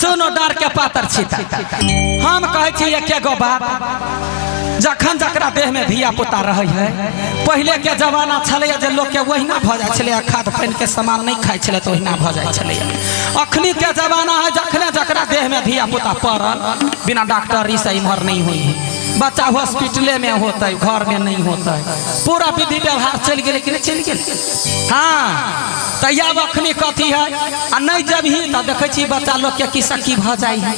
सुनो डर के पातर छिता हम कहे छी एके गो बात जखन जकरा देह में धिया पुता रहे है पहले के जमाना छले जे लोग के वहीना भ जाय छले खाद पानी के सामान नहीं खाई छले तो वहीना भ जाय छले अखनी के जमाना है जखने जकरा देह में धिया पुता पड़ल बिना डॉक्टरी से इमहर नहीं हुई है बच्चा हॉस्पिटले में होता है घर में नहीं होता है पूरा विधि व्यवहार चल गए कि नहीं चल गए हाँ तैयाब अखनी कथी है आ नहीं जब ही तो देखे छी बच्चा लोग के किसा की भ जाई है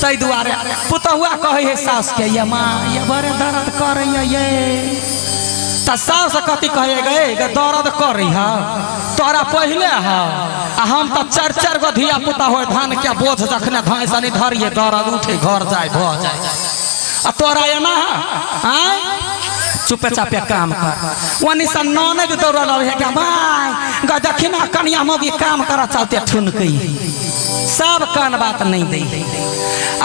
तै दुआरे पुतहुआ कहे है सास के ये माँ ये बड़े दर्द करे ये त सास कथी कहे गए दर्द करे है तोरा पहले है आ हम तो चार चार गो धिया पुता हो धान के बोझ जखने धान नहीं धरिए दर्द उठे घर जाए भ जाए आ तोरा एना है चुपे चापे काम कर वनी सा ननद दौड़ल रहे के भाई ग दखिना कन्या मोगी काम करा चलते ठुनकई सब कान बात नहीं दे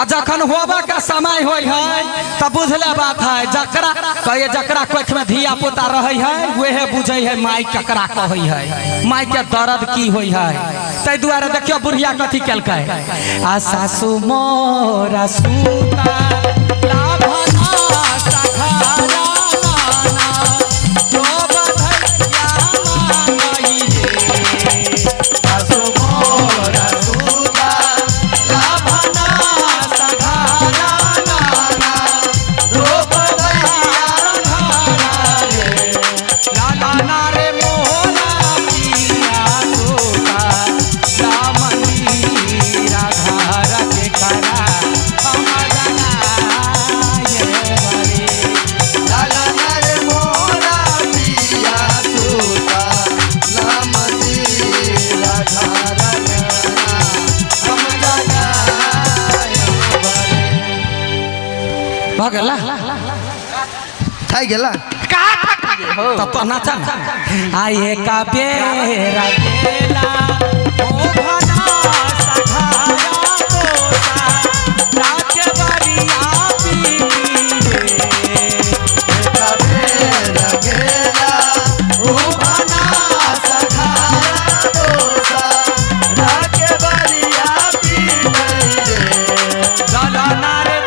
आ जखन होबा का समय होय है तब बुझले बात है जकरा कहे जकरा कोख में धिया पुता रहे है वहे बुझे है माई ककरा कहे है माई के दर्द की होय है तै दुआरे देखियो बुढ़िया कथी केलकै आ सासू मोरा सूता गेला थाई गेला तब तो नाचा ना आए का बेरा गेला ओ भना सघाया कोसा राके बरिया पीती का बेरा गेला ओ भना सघाया कोसा राके बरिया पीती गला नारे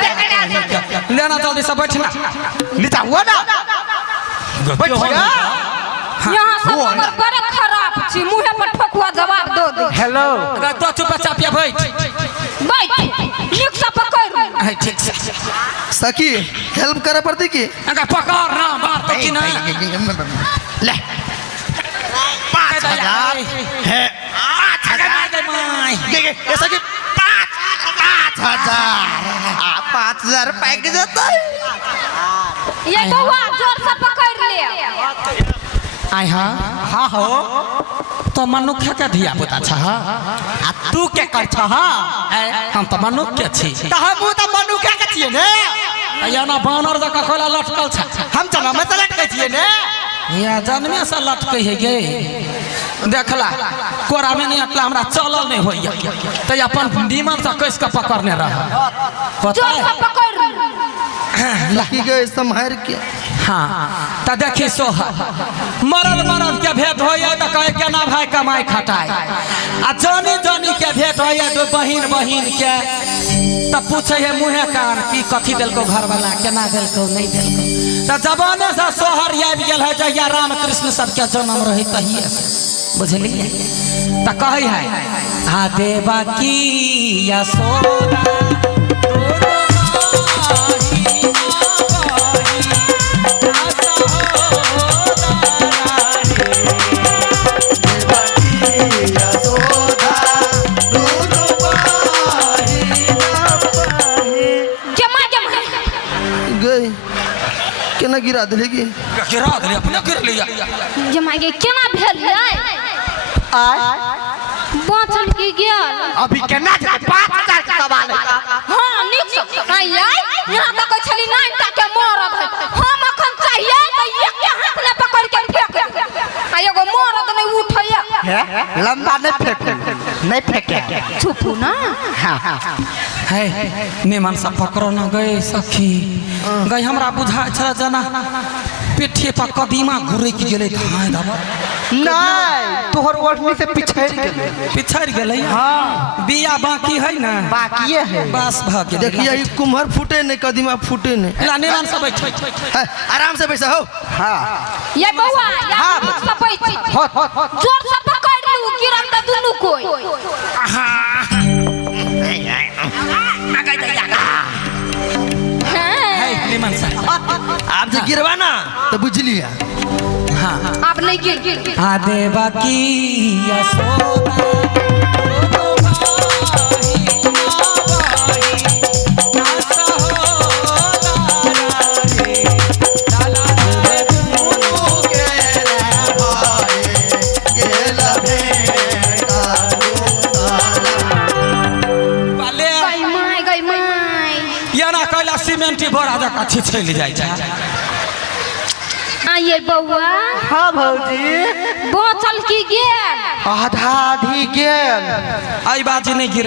लेना जल्दी से बैठना नीचा हुआ ना बैठिया यहाँ सब हमर बड़े खराब छी मुंहे पर ठोकुआ जवाब दो दे हेलो तो चुप चापिया बैठ नीक से पकड़ है ठीक से सखी हेल्प करे पड़ती की अगर पकड़ ना मार तो की ना ले 5000 है 5000 दे माई ये सखी 5000 पैक जाता है ये बउआ जोर से पकड़ ले आई हाँ हो तो मनुख के धिया पुता छ आ तू के कर छ हम तो मनुख के छी तो हम तो मनुख के छिए ने या ना बानर जका खोला लटकल छ हम जना में लटके छिए ने या जन्मे से लटके है गे देखला कोरा में नहीं अटला हमरा चलल नहीं होइया त अपन नीमन से कैस के पकड़ने रह पता जोर से है पकड़ लकी गए संहार के हाँ त देखी सोहर मरद मरद के भेंट होइया त कहे के ना भाई कमाई खटाई आ जानी जानी के भेंट होइया तो बहिन बहिन के त पूछे है मुहे कान की कथी देलको घर वाला केना देलको नहीं देलको त जबाने से सोहर आबि गेल है जहिया राम कृष्ण सबके जन्म रही तहिए बुझलिए त कहे है आ देवा की यशोदा केना गिरा दिले की गिरा दिले अपने गिर लिया जमाई के केना भेल है बाँचल की गेल अभी केना 5000 के सवाल है हां निक से आई यहां तक छली 9 टा के मरद है हम अखन चाहिए तो एक के हाथ ले पकड़ के फेंक आ एगो मरद नहीं उठैया है लंबा नहीं फेंके नहीं फेंके चुप हो ना है निमन सा पकड़ो ना गए सखी गई हमरा बुझा छला जना पिठे पर कदीमा घुरे की गेले धाय दबा नहीं तोहर ओढ़नी से पिछड़ गेले हाँ बिया बाकी है ना बाकी है बस भाग देखिए ये कुम्हर फूटे नहीं कदीमा फूटे नहीं ला निमन से बैठ है, आराम से बैठा हो हाँ ये बउआ या हाँ। सब बैठी होत जोर से पकड़ लू गिरम त दुनु कोई है निमन से आप जो गिरवा ना तो बुझ लिया हां आप नहीं गिर आ देवा की यशोदा गई माय याना कैला सीमेंटी बोरा जका छिछैल जाइ छै आइए बउआ हाँ भौजी बचल की गेल आधा आधी गेल आई बाजी नहीं गिर